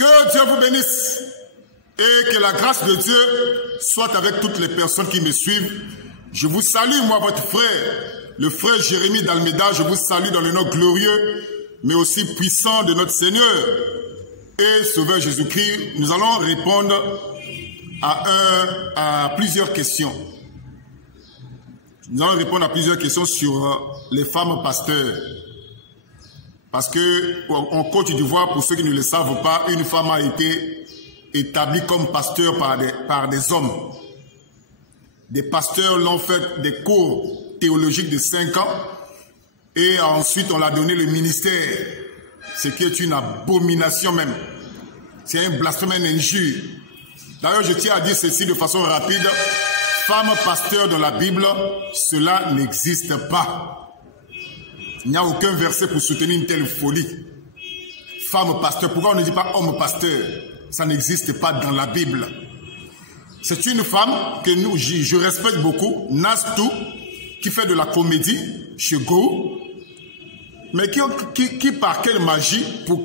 Que Dieu vous bénisse et que la grâce de Dieu soit avec toutes les personnes qui me suivent. Je vous salue, moi, votre frère, le frère Jérémie d'Almeida. Je vous salue dans le nom glorieux, mais aussi puissant de notre Seigneur et Sauveur Jésus-Christ. Nous allons répondre à plusieurs questions. Nous allons répondre à plusieurs questions sur les femmes pasteurs. Parce que en Côte d'Ivoire, pour ceux qui ne le savent pas, une femme a été établie comme pasteur par des hommes. Des pasteurs l'ont fait des cours théologiques de 5 ans et ensuite on l'a donné le ministère, ce qui est une abomination même. C'est un blasphème, une injure. D'ailleurs, je tiens à dire ceci de façon rapide. Femme pasteur dans la Bible, cela n'existe pas. Il n'y a aucun verset pour soutenir une telle folie. Femme pasteur, pourquoi on ne dit pas homme pasteur? Ça n'existe pas dans la Bible. C'est une femme que je respecte beaucoup, Nastou, qui fait de la comédie chez Go, mais qui par quelle magie,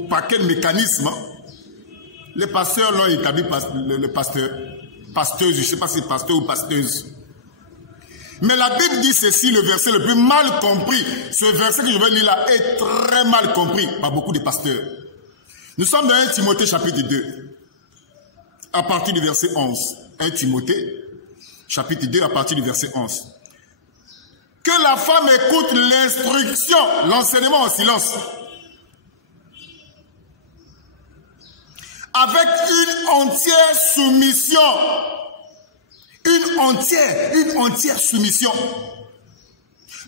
par quel mécanisme, les pasteurs l'ont établi, le pasteur, pasteuse, je ne sais pas si c'est pasteur ou pasteuse. Mais la Bible dit ceci, le verset le plus mal compris. Ce verset que je vais lire là est très mal compris par beaucoup de pasteurs. Nous sommes dans 1 Timothée chapitre 2, à partir du verset 11. 1 Timothée chapitre 2, à partir du verset 11. Que la femme écoute l'instruction, l'enseignement en silence, avec une entière soumission. Une entière soumission.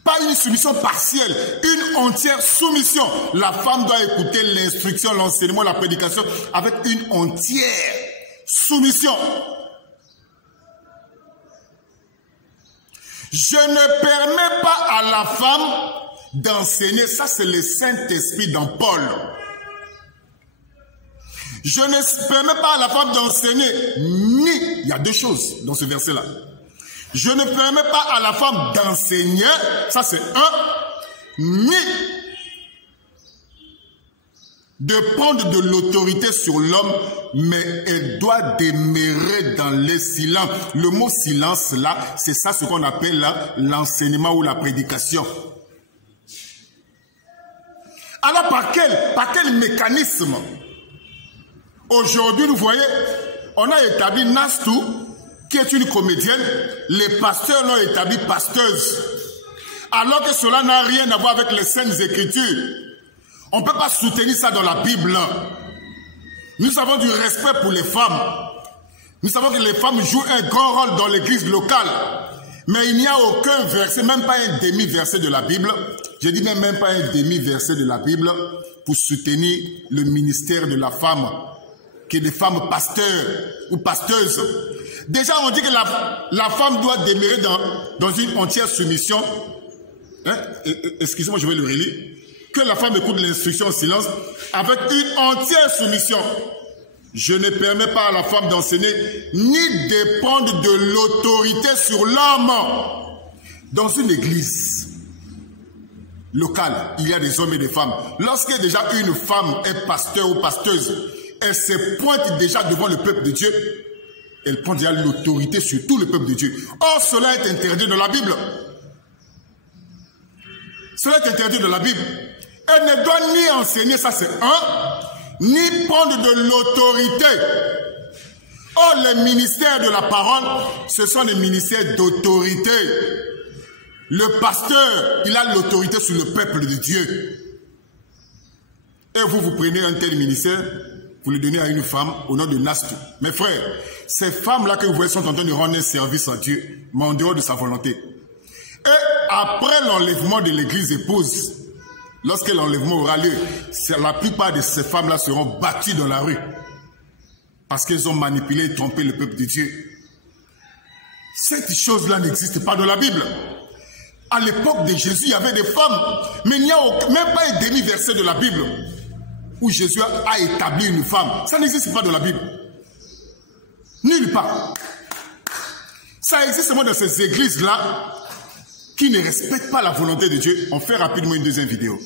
Pas une soumission partielle, une entière soumission. La femme doit écouter l'instruction, l'enseignement, la prédication avec une entière soumission. Je ne permets pas à la femme d'enseigner. Ça, c'est le Saint-Esprit dans Paul. Je ne permets pas à la femme d'enseigner, ni, il y a deux choses dans ce verset-là. Je ne permets pas à la femme d'enseigner, ça c'est un, ni de prendre de l'autorité sur l'homme, mais elle doit demeurer dans le silence. Le mot silence là, c'est ça ce qu'on appelle l'enseignement ou la prédication. Alors par quel mécanisme? Aujourd'hui, vous voyez, on a établi Nastou, qui est une comédienne. Les pasteurs l'ont établi pasteuse. Alors que cela n'a rien à voir avec les Saintes Écritures. On ne peut pas soutenir ça dans la Bible. Nous avons du respect pour les femmes. Nous savons que les femmes jouent un grand rôle dans l'église locale. Mais il n'y a aucun verset, même pas un demi-verset de la Bible. Je dis même pas un demi-verset de la Bible pour soutenir le ministère de la femme. Que des femmes pasteurs ou pasteuses. Déjà, on dit que la femme doit demeurer dans une entière soumission. Hein? Excusez-moi, je vais le relire. Que la femme écoute l'instruction en silence avec une entière soumission. Je ne permets pas à la femme d'enseigner ni de prendre de l'autorité sur l'homme. Dans une église locale, il y a des hommes et des femmes. Lorsque déjà une femme est pasteur ou pasteuse, elle se pointe déjà devant le peuple de Dieu. Elle prend déjà l'autorité sur tout le peuple de Dieu. Or, cela est interdit dans la Bible. Cela est interdit dans la Bible. Elle ne doit ni enseigner, ça c'est un, ni prendre de l'autorité. Or, les ministères de la parole, ce sont les ministères d'autorité. Le pasteur, il a l'autorité sur le peuple de Dieu. Et vous prenez un tel ministère, vous le donnez à une femme au nom de Nastou. Mes frères, ces femmes-là que vous voyez sont en train de rendre un service à Dieu, mais en dehors de sa volonté. Et après l'enlèvement de l'église épouse, lorsque l'enlèvement aura lieu, la plupart de ces femmes-là seront battues dans la rue. Parce qu'elles ont manipulé et trompé le peuple de Dieu. Cette chose-là n'existe pas dans la Bible. À l'époque de Jésus, il y avait des femmes, mais il n'y a même pas un demi-verset de la Bible où Jésus a établi une femme. Ça n'existe pas dans la Bible. Nulle part. Ça existe seulement dans ces églises-là qui ne respectent pas la volonté de Dieu. On fait rapidement une deuxième vidéo.